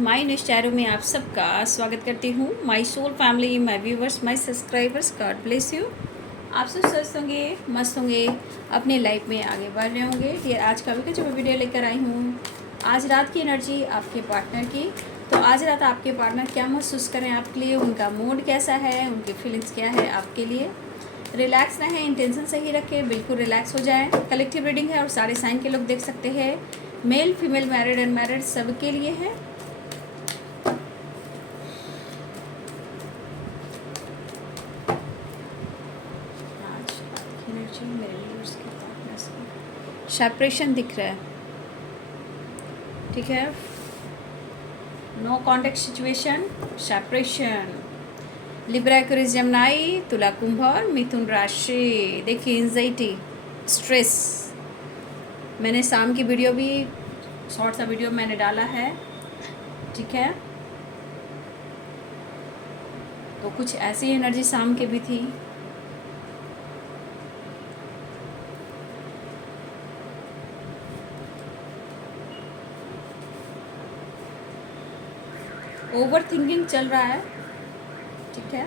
माई नेस्टारो में आप सबका स्वागत करती हूँ। My soul family, my viewers, my subscribers, God bless you. आप सब स्वस्थ होंगे, मस्त होंगे, अपने लाइफ में आगे बढ़ रहे होंगे। ये आज का भी जो मैं वीडियो लेकर आई हूँ, आज रात की एनर्जी आपके पार्टनर की। तो आज रात आपके पार्टनर क्या महसूस करें आपके लिए, उनका मूड कैसा है, उनकी फीलिंग्स क्या है आपके लिए। रिलैक्स रहें, इंटेंशन सही रखें, बिल्कुल रिलैक्स हो जाएं। कलेक्टिव रीडिंग है और सारे साइन के लोग देख सकते हैं। मेल, फीमेल, मैरिड, अनमैरिड सबके लिए है। सेपरेशन दिख रहा है, ठीक है। No contact situation, separation. Libra, Aquarius, Gemini, तुला, कुंभ और मिथुन राशि। देखिए एंजाइटी, स्ट्रेस। मैंने शाम की वीडियो भी, शॉर्ट सा वीडियो मैंने डाला है, ठीक है। तो कुछ ऐसी एनर्जी शाम के भी थी। ओवर थिंकिंग चल रहा है, ठीक है।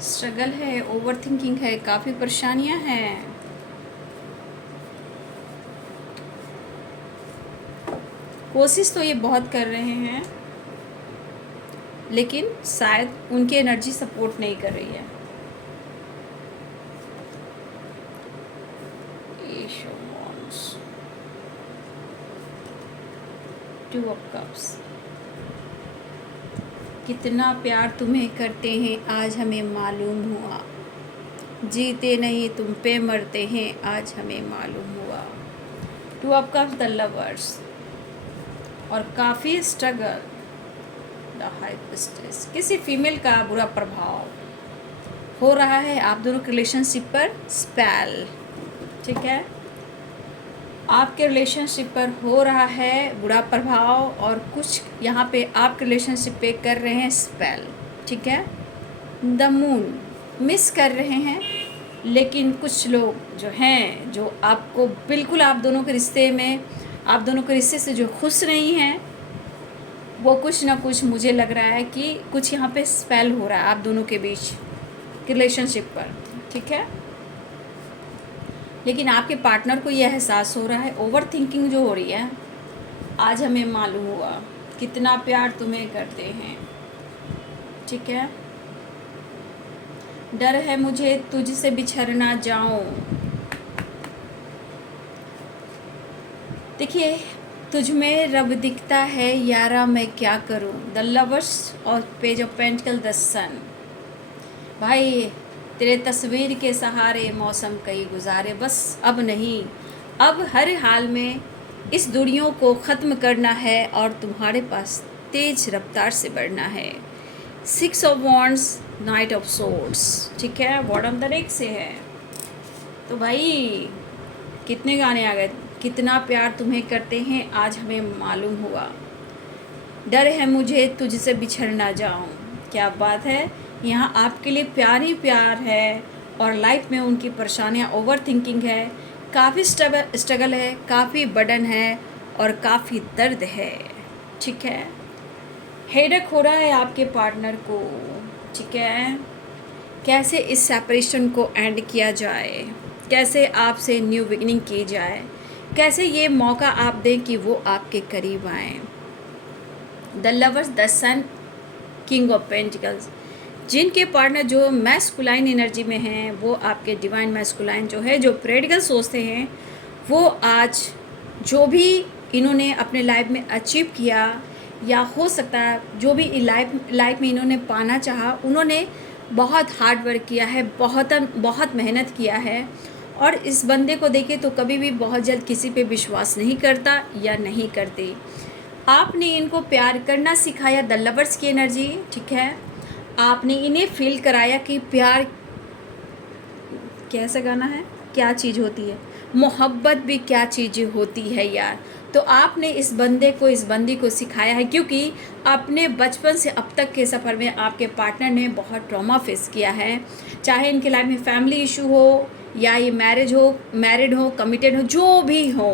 स्ट्रगल है, ओवर थिंकिंग है, काफ़ी परेशानियां हैं। कोशिश तो ये बहुत कर रहे हैं, लेकिन शायद उनकी एनर्जी सपोर्ट नहीं कर रही है। Two of cups. कितना प्यार तुम्हें करते हैं आज हमें मालूम हुआ, जीते नहीं तुम पे मरते हैं आज हमें मालूम हुआ। Two of cups, the lovers, और काफ़ी स्ट्रगल, द हाई प्रिस्टेस। किसी फीमेल का बुरा प्रभाव हो रहा है आप दोनों के रिलेशनशिप पर, स्पेल, ठीक है। आपके रिलेशनशिप पर हो रहा है बुरा प्रभाव, और कुछ यहाँ पे आपके रिलेशनशिप पे कर रहे हैं स्पेल, ठीक है। द मून, मिस कर रहे हैं, लेकिन कुछ लोग जो हैं, जो आपको बिल्कुल आप दोनों के रिश्ते में, आप दोनों के रिश्ते से जो खुश नहीं हैं, वो कुछ ना कुछ मुझे लग रहा है कि कुछ यहाँ पे स्पेल हो रहा है आप दोनों के बीच रिलेशनशिप पर, ठीक है। लेकिन आपके पार्टनर को यह एहसास हो रहा है, ओवर थिंकिंग जो हो रही है, आज हमें मालूम हुआ कितना प्यार तुम्हें करते हैं, ठीक है। डर है मुझे तुझसे बिछड़ ना जाऊं। देखिए, तुझ में रब दिखता है यारा, मैं क्या करूं। द लवर्स और पेज ऑफ पेंटिकल, द सन। भाई, तेरे तस्वीर के सहारे मौसम कई गुजारे, बस अब नहीं, अब हर हाल में इस दुनिया को ख़त्म करना है और तुम्हारे पास तेज रफ्तार से बढ़ना है। Six of wands, night of swords, ठीक है। बॉटम द डेक से है। तो भाई, कितने गाने आ गए। कितना प्यार तुम्हें करते हैं आज हमें मालूम हुआ, डर है मुझे तुझसे बिछड़ ना जाऊं। क्या बात है, यहाँ आपके लिए प्यार ही प्यार है, और लाइफ में उनकी परेशानियाँ, ओवर थिंकिंग है, काफ़ी स्ट्रगल है, काफ़ी बर्डन है, और काफ़ी दर्द है, ठीक है। हेडेक हो रहा है आपके पार्टनर को, ठीक है। कैसे इस सेपरेशन को एंड किया जाए, कैसे आपसे न्यू बिगिनिंग की जाए, कैसे ये मौका आप दें कि वो आपके करीब आएँ। The lovers, the sun, king of pentacles. जिनके पार्टनर जो मैस्कुलाइन एनर्जी में हैं, वो आपके डिवाइन मैस्कुलाइन जो है, जो प्रेडिकल सोचते हैं, वो आज जो भी इन्होंने अपने लाइफ में अचीव किया, या हो सकता है जो भी लाइफ में इन्होंने पाना चाहा, उन्होंने बहुत हार्ड वर्क किया है, बहुत मेहनत किया है। और इस बंदे को देखे तो कभी भी बहुत जल्द किसी पे विश्वास नहीं करता या नहीं करती। आपने इनको प्यार करना सिखाया, द लवर्स की एनर्जी, ठीक है। आपने इन्हें फील कराया कि प्यार कैसा गाना है, क्या चीज़ होती है, मोहब्बत भी क्या चीज़ होती है यार। तो आपने इस बंदे को, इस बंदी को सिखाया है, क्योंकि अपने बचपन से अब तक के सफ़र में आपके पार्टनर ने बहुत ट्रॉमा फेस किया है। चाहे इनके लाइफ में फैमिली इशू हो, या ये मैरिड हो, कमिटेड हो, जो भी हो,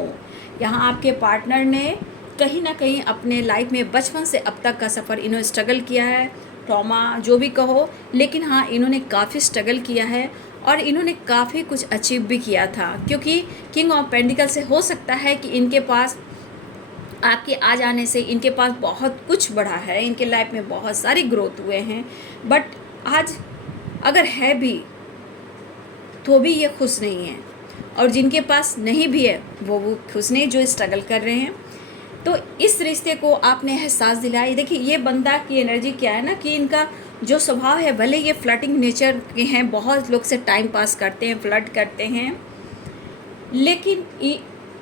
यहाँ आपके पार्टनर ने कहीं ना कहीं अपने लाइफ में बचपन से अब तक का सफ़र इन्होंने स्ट्रगल किया है, ट्रॉमा जो भी कहो, लेकिन हाँ इन्होंने काफ़ी स्ट्रगल किया है और इन्होंने काफ़ी कुछ अचीव भी किया था, क्योंकि किंग ऑफ पेंटिकल से हो सकता है कि इनके पास आपके आ जाने से इनके पास बहुत कुछ बढ़ा है, इनके लाइफ में बहुत सारी ग्रोथ हुए हैं, बट आज अगर है भी तो भी ये खुश नहीं है, और जिनके पास नहीं भी है वो खुश नहीं जो स्ट्रगल कर रहे हैं। तो इस रिश्ते को आपने एहसास दिलाया। देखिए ये बंदा की एनर्जी क्या है ना, कि इनका जो स्वभाव है, भले ये फ्लर्टिंग नेचर के हैं, बहुत लोग से टाइम पास करते हैं, फ्लर्ट करते हैं, लेकिन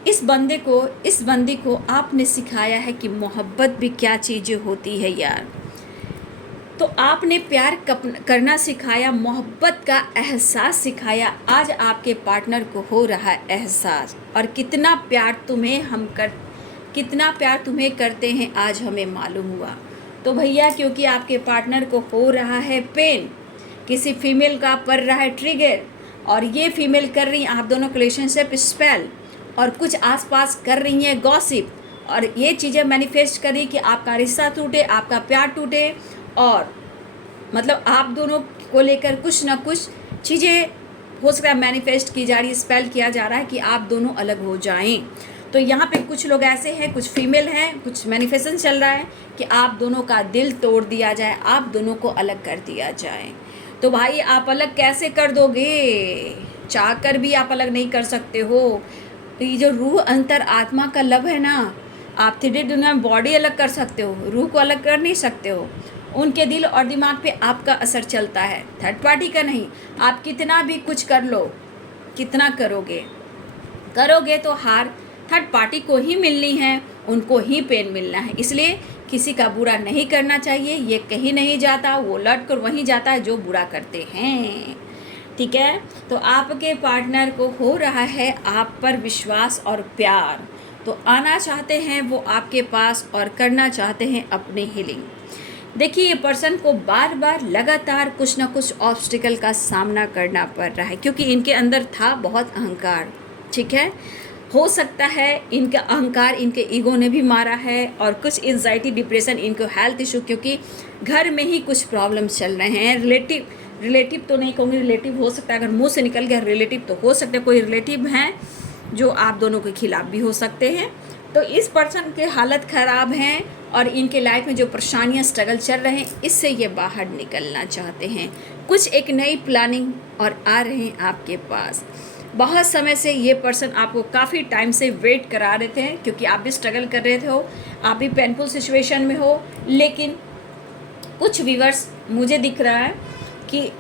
इस बंदी को आपने सिखाया है कि मोहब्बत भी क्या चीज़ें होती है यार। तो आपने प्यार करना सिखाया, मोहब्बत का एहसास सिखाया। आज आपके पार्टनर को हो रहा है एहसास, और कितना प्यार तुम्हें करते हैं आज हमें मालूम हुआ। तो भैया क्योंकि आपके पार्टनर को हो रहा है पेन, किसी फीमेल का पड़ रहा है ट्रिगर, और ये फीमेल कर रही आप दोनों के रिलेशनशिप स्पेल, और कुछ आसपास कर रही हैं गॉसिप, और ये चीज़ें मैनिफेस्ट कर रही कि आपका रिश्ता टूटे, आपका प्यार टूटे, और मतलब आप दोनों को लेकर कुछ ना कुछ चीज़ें हो सकता है मैनिफेस्ट की जा रही है, स्पेल किया जा रहा है कि आप दोनों अलग हो जाएं। तो यहाँ पे कुछ लोग ऐसे हैं, कुछ फीमेल हैं, कुछ मैनिफेस्टेशन चल रहा है कि आप दोनों का दिल तोड़ दिया जाए, आप दोनों को अलग कर दिया जाए। तो भाई आप अलग कैसे कर दोगे? चाह कर भी आप अलग नहीं कर सकते हो। तो ये जो रूह अंतर आत्मा का लव है ना, आप 3D दुनिया में बॉडी अलग कर सकते हो, रूह को अलग कर नहीं सकते हो। उनके दिल और दिमाग पे आपका असर चलता है, थर्ड पार्टी का नहीं। आप कितना भी कुछ कर लो, कितना करोगे तो हार थर्ड पार्टी को ही मिलनी है, उनको ही पेन मिलना है। इसलिए किसी का बुरा नहीं करना चाहिए, ये कहीं नहीं जाता, वो लौट कर वहीं जाता है जो बुरा करते हैं। ठीक है, तो आपके पार्टनर को हो रहा है आप पर विश्वास और प्यार, तो आना चाहते हैं वो आपके पास और करना चाहते हैं अपनी हीलिंग। देखिए ये पर्सन को बार बार लगातार कुछ ना कुछ ऑब्स्टिकल का सामना करना पड़ रहा है, क्योंकि इनके अंदर था बहुत अहंकार। ठीक है, हो सकता है इनका अहंकार इनके ईगो ने भी मारा है, और कुछ एंजाइटी, डिप्रेशन, इनको हेल्थ इशू, क्योंकि घर में ही कुछ प्रॉब्लम्स चल रहे हैं। रिलेटिव तो नहीं कहूँगी, रिलेटिव हो सकता है, अगर मुंह से निकल गया रिलेटिव तो हो सकता है कोई रिलेटिव हैं जो आप दोनों के खिलाफ भी हो सकते हैं। तो इस पर्सन के हालत ख़राब हैं, और इनके लाइफ में जो परेशानियां, स्ट्रगल चल रहे हैं, इससे ये बाहर निकलना चाहते हैं। कुछ एक नई प्लानिंग और आ रहे हैं आपके पास। बहुत समय से ये पर्सन आपको काफ़ी टाइम से वेट करा रहे थे, क्योंकि आप भी स्ट्रगल कर रहे थे हो, आप भी पेनफुल सिचुएशन में हो। लेकिन कुछ व्यूअर्स मुझे दिख रहा है कि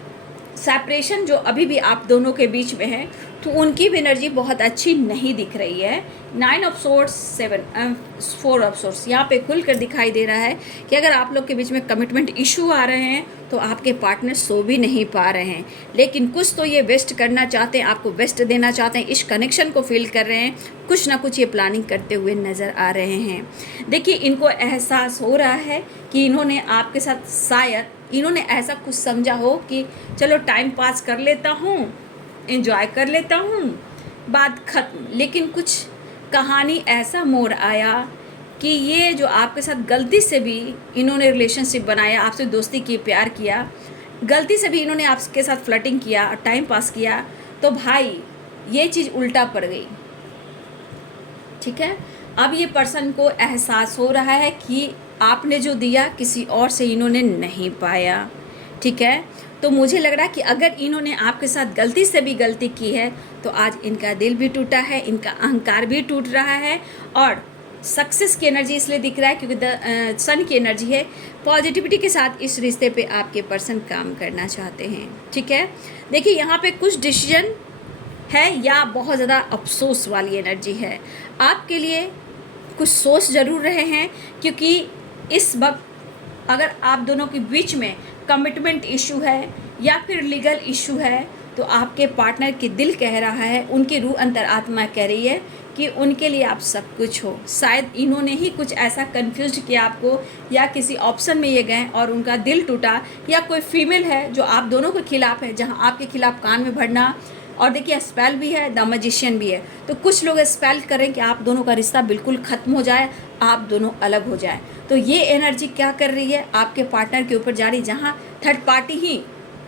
सेपरेशन जो अभी भी आप दोनों के बीच में है, तो उनकी भी एनर्जी बहुत अच्छी नहीं दिख रही है। 9 ऑफ सोर्स, 4 ऑफ सोर्स यहाँ पे खुल कर दिखाई दे रहा है कि अगर आप लोग के बीच में कमिटमेंट इशू आ रहे हैं तो आपके पार्टनर सो भी नहीं पा रहे हैं, लेकिन कुछ तो ये वेस्ट करना चाहते हैं, आपको वेस्ट देना चाहते हैं, इस कनेक्शन को फील कर रहे हैं, कुछ ना कुछ ये प्लानिंग करते हुए नज़र आ रहे हैं। देखिए इनको एहसास हो रहा है कि इन्होंने आपके साथ शायद इन्होंने ऐसा कुछ समझा हो कि चलो टाइम पास कर लेता हूँ, एंजॉय कर लेता हूँ, बात ख़त्म। लेकिन कुछ कहानी ऐसा मोड़ आया कि ये जो आपके साथ गलती से भी इन्होंने रिलेशनशिप बनाया, आपसे दोस्ती की, प्यार किया, गलती से भी इन्होंने आपके साथ फ्लर्टिंग किया, टाइम पास किया, तो भाई ये चीज़ उल्टा पड़ गई। ठीक है, अब ये पर्सन को एहसास हो रहा है कि आपने जो दिया किसी और से इन्होंने नहीं पाया। ठीक है, तो मुझे लग रहा है कि अगर इन्होंने आपके साथ गलती से भी गलती की है तो आज इनका दिल भी टूटा है, इनका अहंकार भी टूट रहा है, और सक्सेस की एनर्जी इसलिए दिख रहा है क्योंकि सन की एनर्जी है। पॉजिटिविटी के साथ इस रिश्ते पे आपके पर्सन काम करना चाहते हैं। ठीक है, देखिए यहाँ पे कुछ डिसीजन है या बहुत ज़्यादा अफसोस वाली एनर्जी है। आपके लिए कुछ सोच ज़रूर रहे हैं, क्योंकि इस वक्त अगर आप दोनों के बीच में कमिटमेंट इशू है या फिर लीगल इशू है, तो आपके पार्टनर की दिल कह रहा है, उनकी रूह अंतरात्मा कह रही है कि उनके लिए आप सब कुछ हो। शायद इन्होंने ही कुछ ऐसा कंफ्यूज किया आपको, या किसी ऑप्शन में ये गए और उनका दिल टूटा, या कोई फीमेल है जो आप दोनों के खिलाफ है, जहां आपके खिलाफ कान में भरना और देखिए स्पेल भी है, द मैजिशियन भी है। तो कुछ लोग स्पेल करें कि आप दोनों का रिश्ता बिल्कुल ख़त्म हो जाए, आप दोनों अलग हो जाए। तो ये एनर्जी क्या कर रही है, आपके पार्टनर के ऊपर जा रही, जहाँ थर्ड पार्टी ही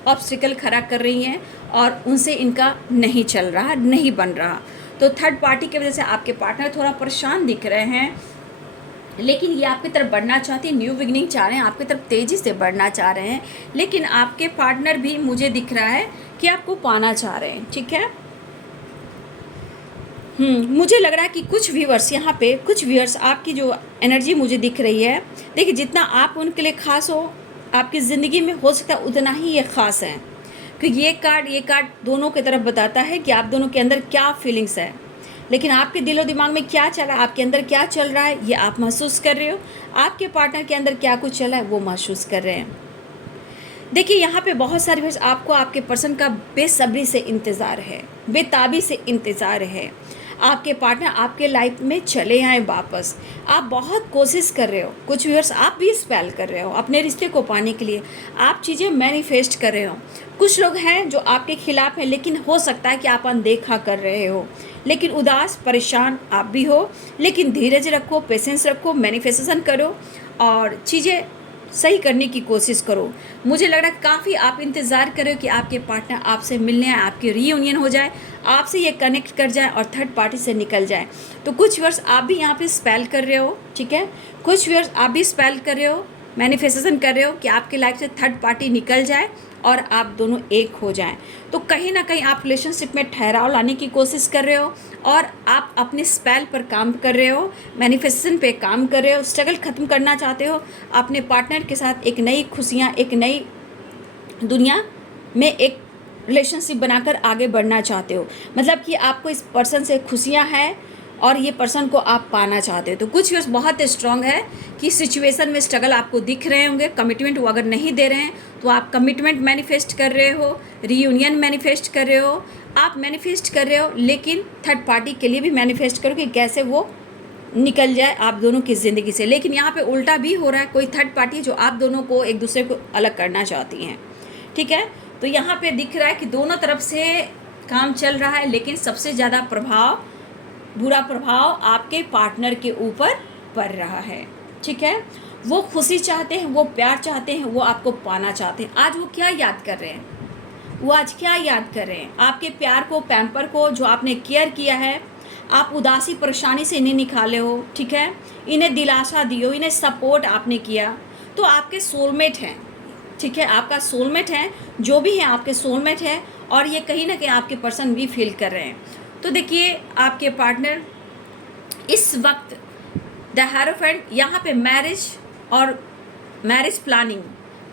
ऑब्स्टिकल खड़ा कर रही हैं और उनसे इनका नहीं चल रहा, नहीं बन रहा। तो थर्ड पार्टी की वजह से आपके पार्टनर थोड़ा परेशान दिख रहे हैं, लेकिन ये आपकी तरफ बढ़ना चाहती है, न्यू बिगनिंग चाह रहे हैं, आपकी तरफ तेज़ी से बढ़ना चाह रहे हैं। लेकिन आपके पार्टनर भी मुझे दिख रहा है कि आपको पाना चाह रहे हैं, ठीक है। मुझे लग रहा है कि कुछ व्यूअर्स यहाँ पे, कुछ व्यूअर्स आपकी जो एनर्जी मुझे दिख रही है, देखिए जितना आप उनके लिए ख़ास हो आपकी ज़िंदगी में, हो सकता है उतना ही ये ख़ास है। क्योंकि ये कार्ड दोनों की तरफ बताता है कि आप दोनों के अंदर क्या फीलिंग्स है, लेकिन आपके दिलो दिमाग में क्या चल रहा है, आपके अंदर क्या चल रहा है, ये आप महसूस कर रहे हो। आपके पार्टनर के अंदर क्या कुछ चला है वो महसूस कर रहे हैं। देखिए यहाँ पे बहुत सारे व्यूअर्स आपको आपके पर्सन का बेसब्री से इंतज़ार है, बेताबी से इंतज़ार है। आपके पार्टनर आपके लाइफ में चले आए वापस। आप बहुत कोशिश कर रहे हो, कुछ व्यूअर्स आप भी स्पेल कर रहे हो अपने रिश्ते को पाने के लिए, आप चीज़ें मैनिफेस्ट कर रहे हो। कुछ लोग हैं जो आपके खिलाफ हैं, लेकिन हो सकता है कि आप अनदेखा कर रहे हो, लेकिन उदास परेशान आप भी हो। लेकिन धीरज रखो, पेशेंस रखो, मैनिफेस्टेशन करो और चीज़ें सही करने की कोशिश करो। मुझे लग रहा है काफ़ी आप इंतज़ार करो कि आपके पार्टनर आपसे मिलने आए, आपकी रीयूनियन हो जाए, आपसे ये कनेक्ट कर जाए और थर्ड पार्टी से निकल जाए। तो कुछ वर्ष आप भी यहाँ पे स्पेल कर रहे हो, ठीक है। कुछ वर्ष आप भी स्पेल कर रहे हो, मैनिफेस्टेशन कर रहे हो कि आपकी लाइफ से थर्ड पार्टी निकल जाए और आप दोनों एक हो जाएं। तो कहीं ना कहीं आप रिलेशनशिप में ठहराव लाने की कोशिश कर रहे हो और आप अपने स्पेल पर काम कर रहे हो, मैनिफेस्टेशन पे काम कर रहे हो, स्ट्रगल ख़त्म करना चाहते हो, अपने पार्टनर के साथ एक नई खुशियाँ, एक नई दुनिया में एक रिलेशनशिप बनाकर आगे बढ़ना चाहते हो। मतलब कि आपको इस पर्सन से खुशियाँ हैं और ये पर्सन को आप पाना चाहते हो। तो कुछ व्यूअर्स बहुत स्ट्रांग है कि सिचुएशन में स्ट्रगल आपको दिख रहे होंगे, कमिटमेंट वो अगर नहीं दे रहे हैं तो आप कमिटमेंट मैनिफेस्ट कर रहे हो, रीयूनियन मैनिफेस्ट कर रहे हो, आप मैनिफेस्ट कर रहे हो। लेकिन थर्ड पार्टी के लिए भी मैनिफेस्ट करो कि कैसे वो निकल जाए आप दोनों की ज़िंदगी से। लेकिन यहाँ पे उल्टा भी हो रहा है, कोई थर्ड पार्टी जो आप दोनों को एक दूसरे को अलग करना चाहती हैं, ठीक है। तो यहाँ पे दिख रहा है कि दोनों तरफ से काम चल रहा है, लेकिन सबसे ज़्यादा प्रभाव, बुरा प्रभाव आपके पार्टनर के ऊपर पड़ रहा है, ठीक है। वो खुशी चाहते हैं, वो प्यार चाहते हैं, वो आपको पाना चाहते हैं। आज वो क्या याद कर रहे हैं, वो आज क्या याद कर रहे हैं, आपके प्यार को, पैम्पर को, जो आपने केयर किया है। आप उदासी परेशानी से इन्हें निकाले हो, ठीक है, इन्हें दिलासा दियो, इन्हें सपोर्ट आपने किया। तो आपके सोलमेट हैं, ठीक है, आपका सोलमेट है, जो भी है आपके सोलमेट है। और ये कहीं ना कहीं आपके पर्सन भी फील कर रहे हैं। तो देखिए आपके पार्टनर इस वक्त द हेरोफेंट, यहाँ पे मैरिज और मैरिज प्लानिंग,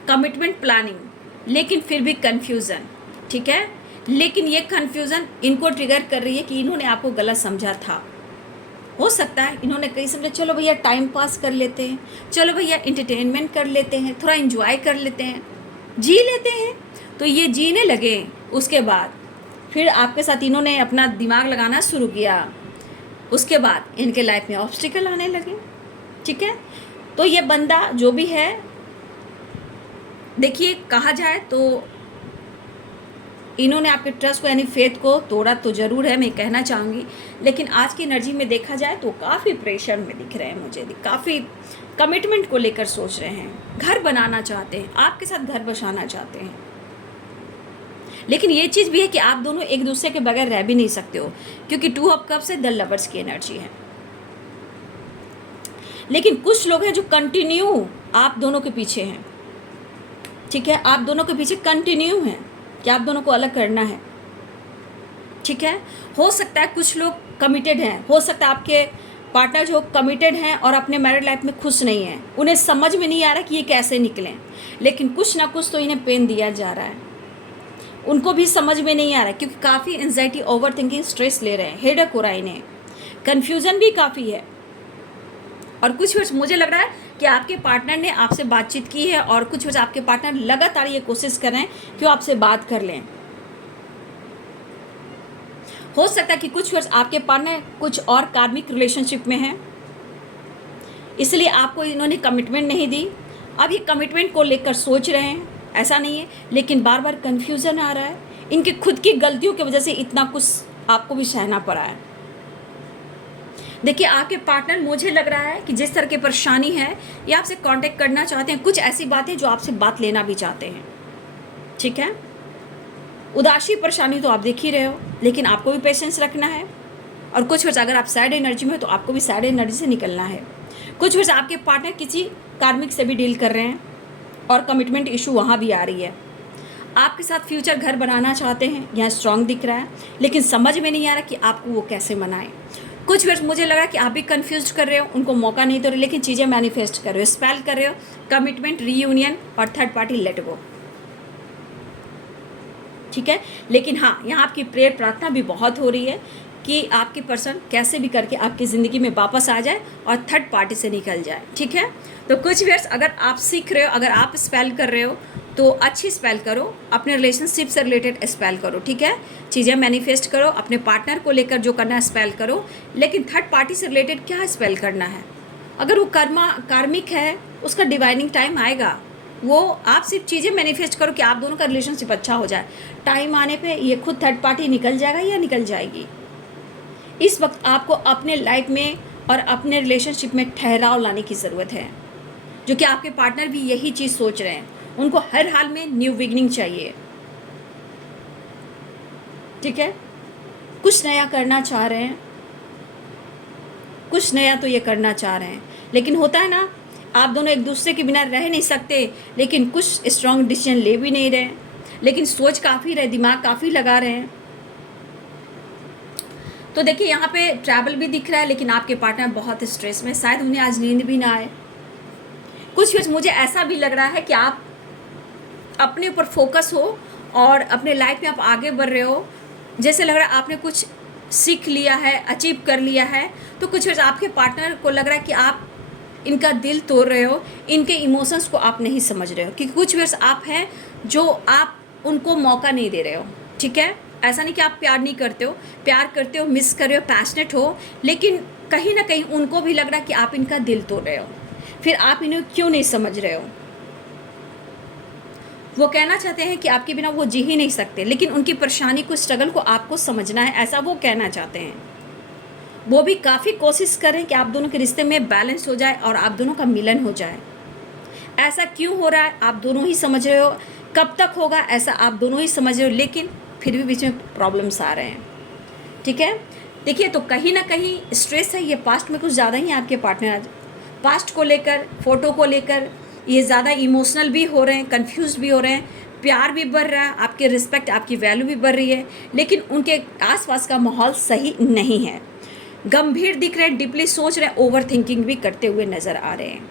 कमिटमेंट प्लानिंग, लेकिन फिर भी कन्फ्यूज़न, ठीक है। लेकिन ये कन्फ्यूज़न इनको ट्रिगर कर रही है कि इन्होंने आपको गलत समझा था। हो सकता है इन्होंने कहीं समझा चलो भैया टाइम पास कर लेते हैं, चलो भैया इंटरटेनमेंट कर लेते हैं, थोड़ा इन्जॉय कर लेते हैं, जी लेते हैं। तो ये जीने लगे, उसके बाद फिर आपके साथ इन्होंने अपना दिमाग लगाना शुरू किया, उसके बाद इनके लाइफ में ऑब्स्टिकल आने लगे, ठीक है। तो ये बंदा जो भी है, देखिए कहा जाए तो इन्होंने आपके ट्रस्ट को यानी फेथ को तोड़ा तो ज़रूर है, मैं कहना चाहूँगी। लेकिन आज की एनर्जी में देखा जाए तो काफ़ी प्रेशर में दिख रहे हैं मुझे, काफ़ी कमिटमेंट को लेकर सोच रहे हैं, घर बनाना चाहते हैं, आपके साथ घर बसाना चाहते हैं। लेकिन ये चीज़ भी है कि आप दोनों एक दूसरे के बगैर रह भी नहीं सकते हो, क्योंकि टू ऑफ कप्स से द लवर्स की एनर्जी है। लेकिन कुछ लोग हैं जो कंटिन्यू आप दोनों के पीछे हैं, ठीक है, आप दोनों के पीछे कंटिन्यू हैं कि आप दोनों को अलग करना है, ठीक है। हो सकता है कुछ लोग कमिटेड हैं, हो सकता है आपके पार्टनर जो कमिटेड हैं और अपने मैरिड लाइफ में खुश नहीं हैं, उन्हें समझ में नहीं आ रहा कि ये कैसे निकलें। लेकिन कुछ ना कुछ तो इन्हें पेन दिया जा रहा है, उनको भी समझ में नहीं आ रहा है, क्योंकि काफ़ी एंजाइटी, ओवर थिंकिंग, स्ट्रेस ले रहे हैं, हेडेक हो रहा है इन्हें, कन्फ्यूज़न भी काफ़ी है। और कुछ वर्ष मुझे लग रहा है कि आपके पार्टनर ने आपसे बातचीत की है और कुछ वर्ष आपके पार्टनर लगातार ये कोशिश कर रहे हैं कि वो आपसे बात कर लें। हो सकता है कि कुछ वर्ष आपके पार्टनर कुछ और कार्मिक रिलेशनशिप में हैं, इसलिए आपको इन्होंने कमिटमेंट नहीं दी। अब ये कमिटमेंट को लेकर सोच रहे हैं, ऐसा नहीं है, लेकिन बार बार कन्फ्यूज़न आ रहा है, इनकी खुद की गलतियों की वजह से इतना कुछ आपको भी सहना पड़ा है। देखिए आपके पार्टनर, मुझे लग रहा है कि जिस तरह की परेशानी है, ये आपसे कांटेक्ट करना चाहते हैं, कुछ ऐसी बातें जो आपसे बात लेना भी चाहते हैं, ठीक है। उदासी परेशानी तो आप देख ही रहे हो, लेकिन आपको भी पेशेंस रखना है। और कुछ वर्ष अगर आप सैड एनर्जी में हो तो आपको भी सैड एनर्जी से निकलना है। कुछ वर्ष आपके पार्टनर किसी कार्मिक से भी डील कर रहे हैं और कमिटमेंट इशू वहाँ भी आ रही है। आपके साथ फ्यूचर घर बनाना चाहते हैं, यहाँ स्ट्रांग दिख रहा है, लेकिन समझ में नहीं आ रहा कि आपको वो कैसे मनाएं। कुछ वर्ष मुझे लग रहा है कि आप भी कंफ्यूज कर रहे हो, उनको मौका नहीं दे रहे, लेकिन चीज़ें मैनिफेस्ट कर रहे हो, स्पेल कर रहे हो, कमिटमेंट, रीयूनियन और थर्ड पार्टी लेट गो, ठीक है। लेकिन हाँ, यहाँ आपकी प्रेयर प्रार्थना भी बहुत हो रही है कि आपकी पर्सन कैसे भी करके आपकी ज़िंदगी में वापस आ जाए और थर्ड पार्टी से निकल जाए, ठीक है। तो कुछ वर्ष अगर आप सीख रहे हो, अगर आप स्पेल कर रहे हो तो अच्छी स्पेल करो, अपने रिलेशनशिप से रिलेटेड स्पेल करो, ठीक है। चीज़ें मैनिफेस्ट करो, अपने पार्टनर को लेकर जो करना है स्पेल करो, लेकिन थर्ड पार्टी से रिलेटेड क्या स्पेल करना है। अगर वो कार्मिक है, उसका डिवाइनिंग टाइम आएगा। वो आप सिर्फ चीज़ें मैनिफेस्ट करो कि आप दोनों का रिलेशनशिप अच्छा हो जाए। टाइम आने पे ये खुद थर्ड पार्टी निकल जाएगा या निकल जाएगी। इस वक्त आपको अपने लाइफ में और अपने रिलेशनशिप में ठहराव लाने की ज़रूरत है, जो कि आपके पार्टनर भी यही चीज़ सोच रहे हैं। उनको हर हाल में न्यू बिगनिंग चाहिए, ठीक है। कुछ नया करना चाह रहे हैं, कुछ नया तो ये करना चाह रहे हैं, लेकिन होता है ना, आप दोनों एक दूसरे के बिना रह नहीं सकते, लेकिन कुछ स्ट्रॉन्ग डिसीजन ले भी नहीं रहे, लेकिन सोच काफ़ी रहे, दिमाग काफ़ी लगा रहे हैं। तो देखिए यहाँ पे ट्रैवल भी दिख रहा है, लेकिन आपके पार्टनर बहुत स्ट्रेस में, शायद उन्हें आज नींद भी ना आए। कुछ मुझे ऐसा भी लग रहा है कि आप अपने ऊपर फोकस हो और अपने लाइफ में आप आगे बढ़ रहे हो। जैसे लग रहा है आपने कुछ सीख लिया है, अचीव कर लिया है। तो कुछ आपके पार्टनर को लग रहा है कि आप इनका दिल तोड़ रहे हो, इनके इमोशंस को आप नहीं समझ रहे हो, क्योंकि कुछ वर्ष आप हैं जो आप उनको मौका नहीं दे रहे हो, ठीक है। ऐसा नहीं कि आप प्यार नहीं करते हो, प्यार करते हो, मिस कर रहे हो, पैशनेट हो, लेकिन कहीं ना कहीं उनको भी लग रहा है कि आप इनका दिल तोड़ रहे हो। फिर आप इन्हें क्यों नहीं समझ रहे हो। वो कहना चाहते हैं कि आपके बिना वो जी ही नहीं सकते, लेकिन उनकी परेशानी को, स्ट्रगल को आपको समझना है, ऐसा वो कहना चाहते हैं। वो भी काफ़ी कोशिश करें कि आप दोनों के रिश्ते में बैलेंस हो जाए और आप दोनों का मिलन हो जाए। ऐसा क्यों हो रहा है आप दोनों ही समझ रहे हो, कब तक होगा ऐसा आप दोनों ही समझ रहे हो, लेकिन फिर भी बीच में प्रॉब्लम्स आ रहे हैं, ठीक है। देखिए तो कहीं ना कहीं स्ट्रेस है, ये पास्ट में कुछ ज़्यादा ही आपके पार्टनर आज पास्ट को लेकर, फोटो को लेकर ये ज़्यादा इमोशनल भी हो रहे हैं, कंफ्यूज भी हो रहे हैं। प्यार भी बढ़ रहा है, आपके रिस्पेक्ट, आपकी वैल्यू भी बढ़ रही है, लेकिन उनके आसपास का माहौल सही नहीं है। गंभीर दिख रहे हैं, डीपली सोच रहे हैं, ओवर थिंकिंग भी करते हुए नज़र आ रहे हैं,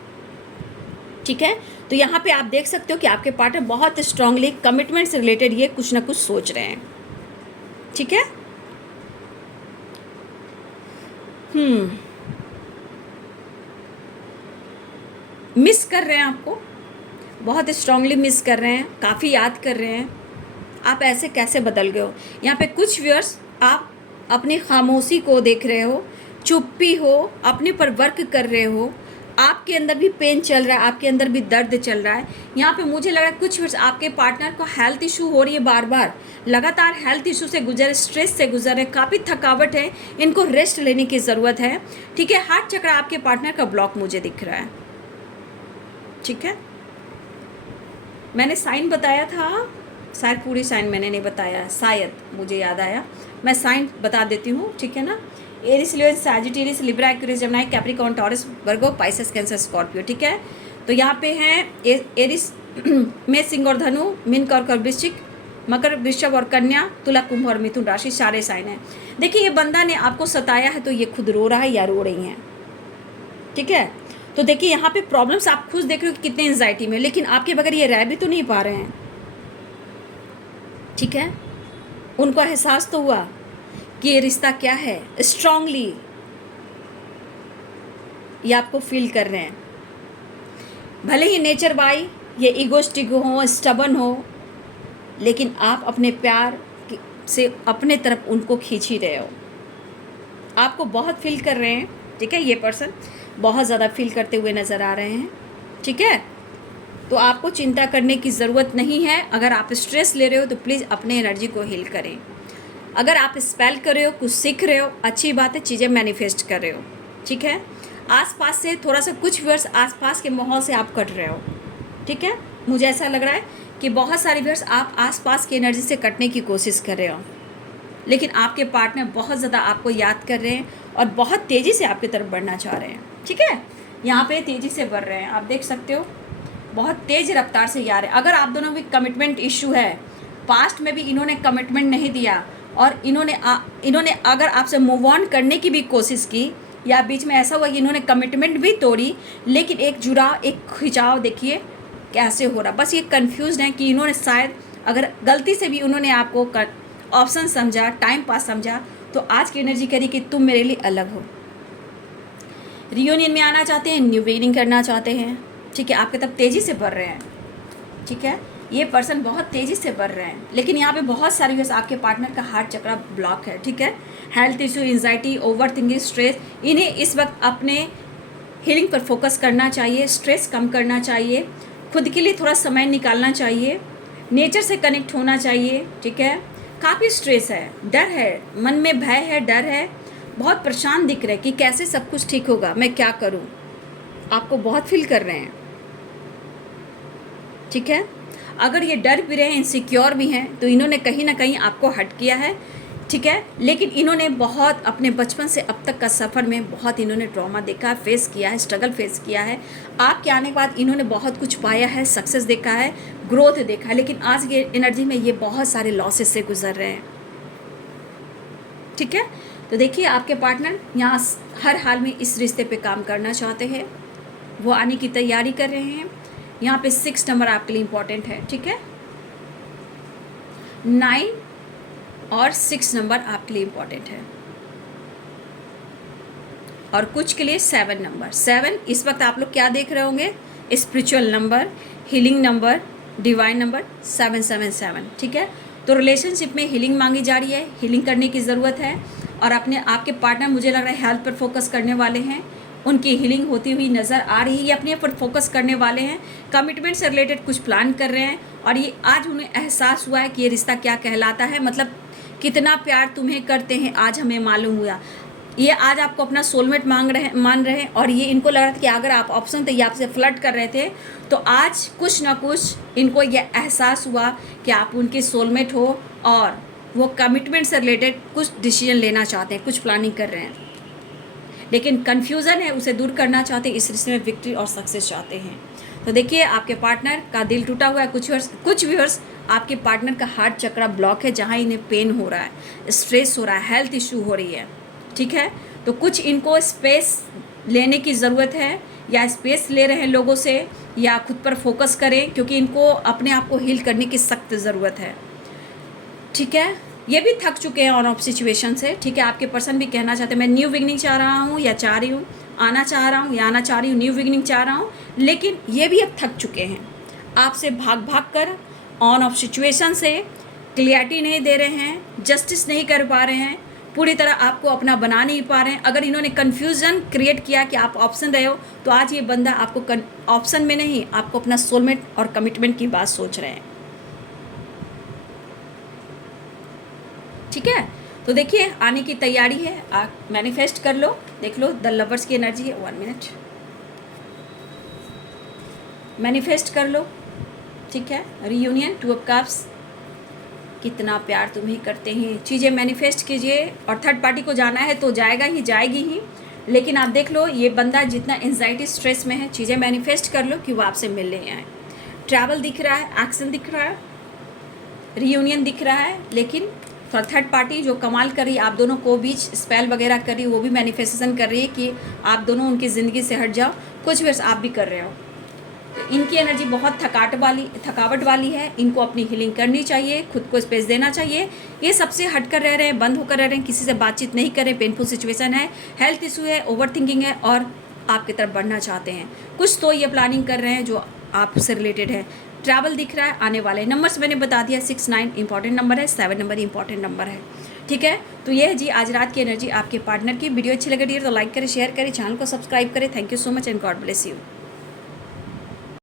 ठीक है। तो यहाँ पे आप देख सकते हो कि आपके पार्टनर बहुत स्ट्रांगली कमिटमेंट से रिलेटेड ये कुछ ना कुछ सोच रहे हैं, ठीक है। मिस कर रहे हैं, आपको बहुत स्ट्रांगली मिस कर रहे हैं, काफ़ी याद कर रहे हैं। आप ऐसे कैसे बदल गए हो। यहाँ पे कुछ व्यूअर्स आप अपनी खामोशी को देख रहे हो, चुप्पी हो, अपने पर वर्क कर रहे हो, आपके अंदर भी पेन चल रहा है, आपके अंदर भी दर्द चल रहा है। यहाँ पे मुझे लग रहा है कुछ व्यूअर्स आपके पार्टनर को हेल्थ इशू हो रही है, बार बार लगातार हेल्थ इशू से गुजर, स्ट्रेस से गुजर रहे, काफ़ी थकावट है, इनको रेस्ट लेने की ज़रूरत है, ठीक है। हार्ट चक्र आपके पार्टनर का ब्लॉक मुझे दिख रहा है, ठीक है। मैंने साइन बताया था, शायद पूरी साइन मैंने नहीं बताया, शायद मुझे याद आया, मैं साइन बता देती हूँ, ठीक है ना। Aries, Leo, Sagittarius, Libra, Aquarius, Gemini, Capricorn, Taurus, Virgo, Pisces, Cancer, Scorpio, ठीक है। तो यहाँ पे हैं एरिस में सिंह और धनु, मीन, कर्क और वृश्चिक, मकर, वृषभ और कन्या, तुला, कुंभ और मिथुन राशि, सारे साइन हैं। देखिए ये बंदा ने आपको सताया है तो ये खुद रो रहा है या रो रही हैं, ठीक है। तो देखिए यहाँ पे प्रॉब्लम्स आप खुद देख रहे हो कि कितने एंजाइटी में, लेकिन आपके बगैर ये रह भी तो नहीं पा रहे हैं, ठीक है। उनको एहसास तो हुआ कि ये रिश्ता क्या है, स्ट्रांगली ये आपको फील कर रहे हैं। भले ही नेचर बाई ये ईगोस्टिक हो, स्टबन हो, लेकिन आप अपने प्यार से अपने तरफ उनको खींच ही रहे हो। आपको बहुत फील कर रहे हैं, ठीक है। ये पर्सन बहुत ज़्यादा फील करते हुए नज़र आ रहे हैं, ठीक है। तो आपको चिंता करने की ज़रूरत नहीं है। अगर आप स्ट्रेस ले रहे हो तो प्लीज़ अपने एनर्जी को हील करें। अगर आप स्पेल कर रहे हो, कुछ सीख रहे हो, अच्छी बात है, चीज़ें मैनिफेस्ट कर रहे हो, ठीक है। आसपास से थोड़ा सा कुछ व्यूअर्स आसपास के माहौल से आप कट रहे हो, ठीक है। मुझे ऐसा लग रहा है कि बहुत सारे व्यूअर्स आप आसपास की एनर्जी से कटने की कोशिश कर रहे हो, लेकिन आपके पार्टनर बहुत ज़्यादा आपको याद कर रहे हैं और बहुत तेज़ी से आपकी तरफ बढ़ना चाह रहे हैं, ठीक है। यहाँ पे तेज़ी से बढ़ रहे हैं, आप देख सकते हो, बहुत तेज़ रफ्तार से जा रहे हैं। अगर आप दोनों में कमिटमेंट इशू है, पास्ट में भी इन्होंने कमिटमेंट नहीं दिया और इन्होंने अगर आपसे मूव ऑन करने की भी कोशिश की, या बीच में ऐसा हुआ कि इन्होंने कमिटमेंट भी तोड़ी, लेकिन एक जुड़ाव, एक खिंचाव देखिए कैसे हो रहा। बस ये कंफ्यूज है कि इन्होंने शायद अगर गलती से भी उन्होंने आपको ऑप्शन समझा, टाइम पास समझा, तो आज की एनर्जी करी कि तुम मेरे लिए अलग हो। रियूनियन में आना चाहते हैं, न्यू बिगिनिंग करना चाहते हैं, ठीक है। आपके तब तेज़ी से बढ़ रहे हैं, ठीक है। ये पर्सन बहुत तेज़ी से बढ़ रहे हैं, लेकिन यहाँ पे बहुत सारी वजह आपके पार्टनर का हार्ट चक्र ब्लॉक है, ठीक है। Health issue, anxiety, over thinking, stress, इन्हें इस वक्त अपने हीलिंग पर फोकस करना चाहिए, स्ट्रेस कम करना चाहिए, खुद के लिए थोड़ा समय निकालना चाहिए, नेचर से कनेक्ट होना चाहिए, ठीक है। काफ़ी स्ट्रेस है, डर है, मन में भय है, डर है, बहुत परेशान दिख रहे हैं कि कैसे सब कुछ ठीक होगा, मैं क्या करूं, आपको बहुत फील कर रहे हैं, ठीक है। अगर ये डर भी रहे हैं, इनसिक्योर भी हैं, तो इन्होंने कहीं ना कहीं आपको हट किया है, ठीक है। लेकिन इन्होंने बहुत अपने बचपन से अब तक का सफ़र में बहुत इन्होंने ट्रॉमा देखा, फेस किया है, स्ट्रगल फेस किया है। आपके आने के बाद इन्होंने बहुत कुछ पाया है, सक्सेस देखा है, ग्रोथ देखा है, लेकिन आज की एनर्जी में ये बहुत सारे लॉसेस से गुजर रहे हैं, ठीक है। तो देखिए आपके पार्टनर यहाँ हर हाल में इस रिश्ते पे काम करना चाहते हैं, वो आने की तैयारी कर रहे हैं। यहाँ पे 6 नंबर आपके लिए इम्पॉर्टेंट है, ठीक है। 9 और 6 नंबर आपके लिए इम्पॉर्टेंट है, और कुछ के लिए 7 नंबर। 7 इस वक्त आप लोग क्या देख रहे होंगे, spiritual number, healing number, divine number 777, ठीक है। तो रिलेशनशिप में हीलिंग मांगी जा रही है, हीलिंग करने की ज़रूरत है, और अपने आपके पार्टनर मुझे लग रहा है हेल्थ पर फोकस करने वाले हैं, उनकी हीलिंग होती हुई नज़र आ रही है, ये अपने पर फोकस करने वाले हैं, कमिटमेंट से रिलेटेड कुछ प्लान कर रहे हैं, और ये आज उन्हें एहसास हुआ है कि ये रिश्ता क्या कहलाता है, मतलब कितना प्यार तुम्हें करते हैं, आज हमें मालूम हुआ। ये आज आपको अपना सोलमेट मान रहे हैं, और ये इनको लग रहा था कि अगर आप ऑप्शन थे, ये आपसे फ्लर्ट कर रहे थे, तो आज कुछ ना कुछ इनको ये एहसास हुआ कि आप उनके सोलमेट हो, और वो कमिटमेंट से रिलेटेड कुछ डिसीजन लेना चाहते हैं, कुछ प्लानिंग कर रहे हैं, लेकिन कन्फ्यूज़न है, उसे दूर करना चाहते हैं, इस रिश्ते में विक्ट्री और सक्सेस चाहते हैं। तो देखिए आपके पार्टनर का दिल टूटा हुआ है, कुछ व्यूअर्स आपके पार्टनर का हार्ट चक्र ब्लॉक है, जहाँ इन्हें पेन हो रहा है, स्ट्रेस हो रहा है, हेल्थ इशू हो रही है, ठीक है। तो कुछ इनको स्पेस लेने की ज़रूरत है, या स्पेस ले रहे हैं लोगों से, या खुद पर फोकस करें, क्योंकि इनको अपने आप को हील करने की सख्त ज़रूरत है, ठीक है। ये भी थक चुके हैं ऑन ऑफ सिचुएशन से, ठीक है। आपके पर्सन भी कहना चाहते हैं मैं न्यू बिगनिंग चाह रहा हूँ, या चाह रही हूँ, आना चाह रहा हूँ, या आना चाह रही हूँ, न्यू बिगनिंग चाह रहा हूँ, लेकिन ये भी अब थक चुके हैं आपसे भाग कर, ऑन ऑफ सिचुएशन से क्लियरिटी नहीं दे रहे हैं, जस्टिस नहीं कर पा रहे हैं, पूरी तरह आपको अपना बना नहीं पा रहे हैं। अगर इन्होंने कन्फ्यूज़न क्रिएट किया कि आप ऑप्शन रहे हो, तो आज ये बंदा आपको ऑप्शन में नहीं, आपको अपना सोलमेट और कमिटमेंट की बात सोच रहे हैं, ठीक है। तो देखिए आने की तैयारी है, आप मैनिफेस्ट कर लो, देख लो द लवर्स की एनर्जी है। 1 मिनट, मैनिफेस्ट कर लो, ठीक है। रियूनियन, 2 ऑफ कप्स, कितना प्यार तुम्हें करते हैं, चीज़ें मैनिफेस्ट कीजिए, और थर्ड पार्टी को जाना है तो जाएगा ही, जाएगी ही, लेकिन आप देख लो ये बंदा जितना एंजाइटी स्ट्रेस में है, चीज़ें मैनिफेस्ट कर लो कि वो आपसे मिलने आए। ट्रैवल दिख रहा है, एक्शन दिख रहा है, रियूनियन दिख रहा है, लेकिन थर्ड पार्टी जो कमाल कर रही है, आप दोनों को बीच स्पेल वगैरह कर रही है, वो भी मैनिफेस्टेशन कर रही है कि आप दोनों उनकी ज़िंदगी से हट जाओ, कुछ वर्ष आप भी कर रहे हो। तो इनकी एनर्जी बहुत थकावट वाली है, इनको अपनी हीलिंग करनी चाहिए, खुद को स्पेस देना चाहिए। ये सबसे हट कर रह रहे हैं, बंद होकर रह रहे हैं, किसी से बातचीत नहीं कर रहे, पेनफुल सिचुएशन है, हेल्थ इशू है, ओवर थिंकिंग है, और आपकी तरफ बढ़ना चाहते हैं। कुछ तो ये प्लानिंग कर रहे हैं जो आपसे रिलेटेड है। ट्रैवल दिख रहा है, आने वाले नंबर्स मैंने बता दिया, 6, 9 इंपॉर्टेंट नंबर है, 7 नंबर इंपॉर्टेंट नंबर है, ठीक है। तो ये है जी आज रात की एनर्जी आपके पार्टनर की। वीडियो अच्छी लगे तो लाइक करें, शेयर करें, चैनल को सब्सक्राइब करें। Thank you so much and God bless you.